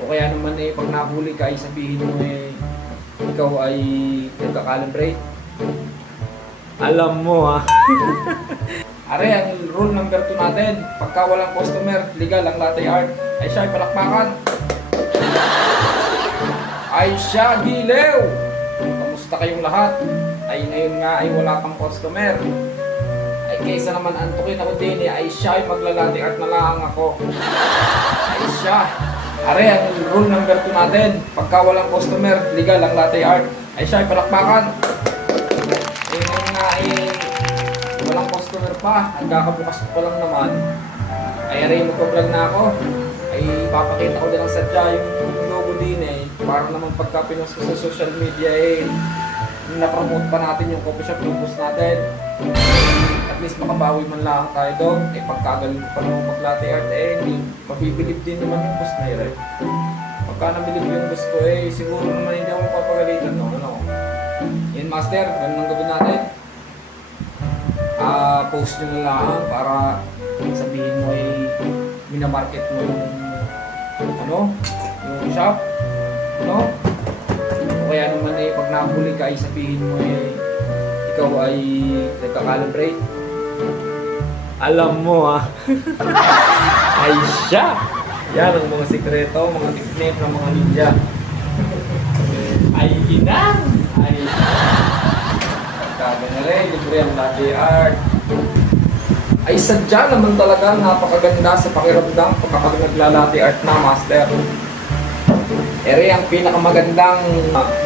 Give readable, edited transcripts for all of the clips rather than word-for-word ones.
O kaya naman pag nahuli ka ay sabihin mo ikaw ay nagka-calibrate. Alam mo ha. Are, ang rule number 2 natin, pagka walang customer, legal ang latte art. Ay siya, palakpakan. Ay siya, gilew. Kamusta kayong lahat? Ay ngayon nga ay wala kang customer. Ay kaysa naman antukin ako din ay siya ay maglalate art na lang ako. Ay siya. Are, ang rule number 2 natin, pagka walang customer, legal ang latte art. Ay siya, palakpakan. Ay ngayon nga ay walang customer pa, nagkakabukas ko pa lang naman. Ay aray, magpa-vlog na ako. Ay papakita ko din ang sadya yung logo din para naman pagka pinost ko sa social media na-promote pa natin yung coffee shop logos natin. At least makabawi man lang tayo doon. Pagkagaling ko pa naman mag-latte art hindi mabibilib din naman yung boss na yun. Pagka nabilib yung boss ko siguro naman hindi ako mapapagalitan no? Yan master, ganun ang gawin natin. Post nyo na lang para sabihin mo minamarket mo yung shop, o kaya naman pag nahuli ka sabihin mo ikaw ay nagka-calibrate. Alam mo ha. Ay siya. Yan ang mga sikreto, mga technique ng mga ninja. Ay ginang. Ay sabi na rin, libre ang latte art. Ay sadya naman talaga napakaganda sa pakiramdam kapag nagla-latte art na master. Ere ang pinakamagandang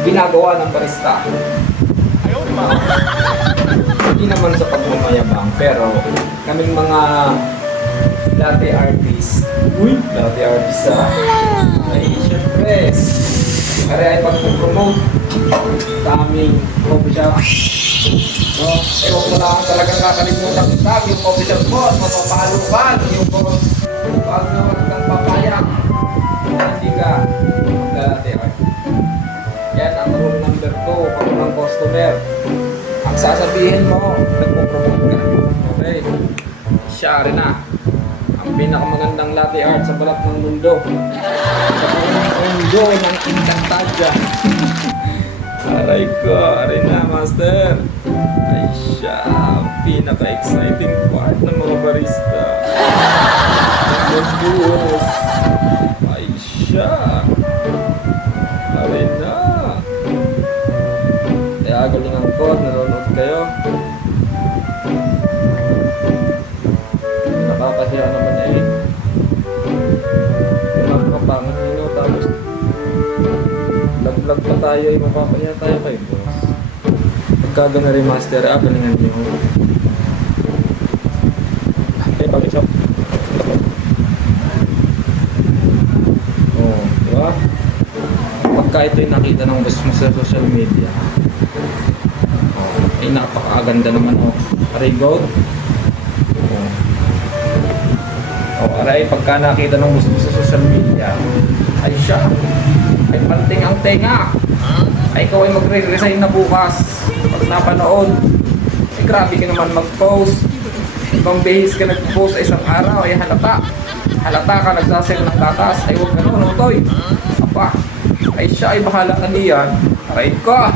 ginagawa ng barista. Hindi naman sa pagmamayabang pero kaming mga latte artists. Latte artists ay syempre. Ere ay pag-promote sa aming coffee shop. Huwag mo lang talagang kakalimutan itag yung coffee shop mo at mapapalukan yung pag kang papayag hindi ka maglalate art. Yan ang rule number 2 pag walang customer. Ang sasabihin mo, nagpo-promote ka. Okay? Siya rin na ang pinakamagandang latte art sa balat ng mundo. Sa buong mundo ng Encantadia. Aray ko, aray na master. Ay siya, ang pinaka-exciting part ng mga barista. Magbuhos. Ay siya. Aray na. Kaya galingan ko at nanonood kayo. Nakakahiya naman Nakakapangan nyo tapos vlog pa tayo mapapahiya tayo kay boss. Pagka na remaster, galingan nyo. Pag-shop. Diba? Pagka ito'y nakita ng boss mo sa social media, ay napakaganda naman Aray gold. Aray, pagka nakita ng boss mo sa social media, ay siya. Ay panting ang tenga. Ay ikaw ay magre-resign na bukas. Pag napanood, ay grabe ka naman mag-post. Ibang bihis ka nag-post isang araw, ay halata. Halata ka nagsasell ng tatas. Ay huwag ganun, utoy. Apa, ay siya ay bahala ka niyan. Aray ka.